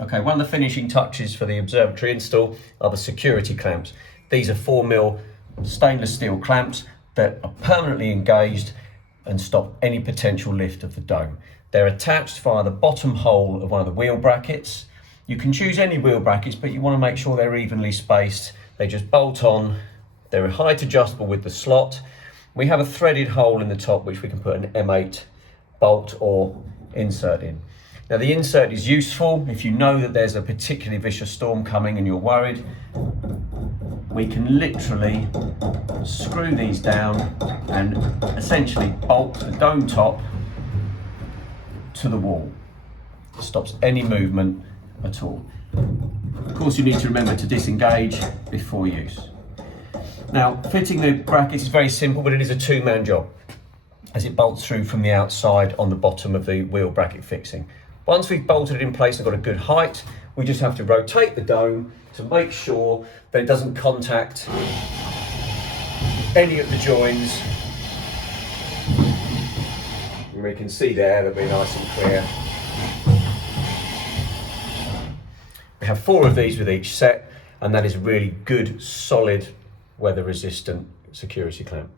Okay, one of the finishing touches for the observatory install are the security clamps. These are 4mm stainless steel clamps that are permanently engaged and stop any potential lift of the dome. They're attached via the bottom hole of one of the wheel brackets. You can choose any wheel brackets, but you want to make sure they're evenly spaced. They just bolt on. They're height adjustable with the slot. We have a threaded hole in the top which we can put an M8 bolt or insert in. Now the insert is useful if you know that there's a particularly vicious storm coming and you're worried. We can literally screw these down and essentially bolt the dome top to the wall. It stops any movement at all. Of course, you need to remember to disengage before use. Now, fitting the brackets is very simple, but it is a two-man job as it bolts through from the outside on the bottom of the wheel bracket fixing. Once we've bolted it in place and got a good height, we just have to rotate the dome to make sure that it doesn't contact any of the joins. And we can see there, they'll be nice and clear. We have 4 of these with each set, and that is a really good, solid, weather-resistant security clamp.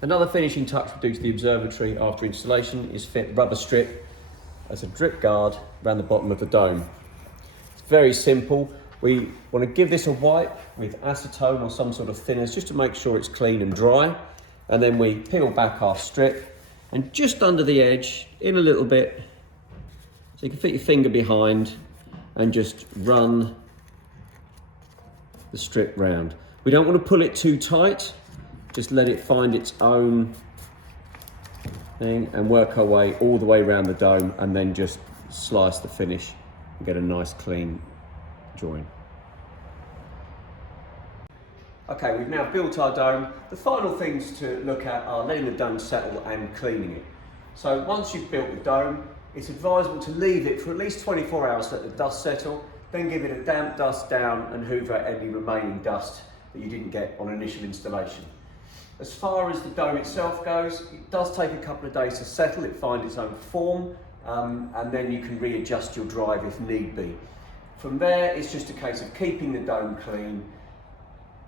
Another finishing touch we do to the observatory after installation is fit rubber strip as a drip guard around the bottom of the dome. It's very simple. We want to give this a wipe with acetone or some sort of thinners just to make sure it's clean and dry. And then we peel back our strip and just under the edge, in a little bit, so you can fit your finger behind and just run the strip round. We don't want to pull it too tight, just let it find its own thing and work our way all the way around the dome and then just slice the finish and get a nice clean join. Okay, we've now built our dome. The final things to look at are letting the dome settle and cleaning it. So once you've built the dome, it's advisable to leave it for at least 24 hours to let the dust settle, then give it a damp dust down and hoover any remaining dust that you didn't get on initial installation. As far as the dome itself goes, it does take a couple of days to settle, it finds its own form, and then you can readjust your drive if need be. From there, it's just a case of keeping the dome clean,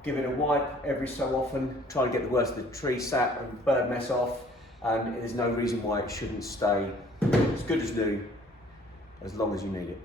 give it a wipe every so often, try and get the worst of the tree sap and bird mess off, and there's no reason why it shouldn't stay as good as new as long as you need it.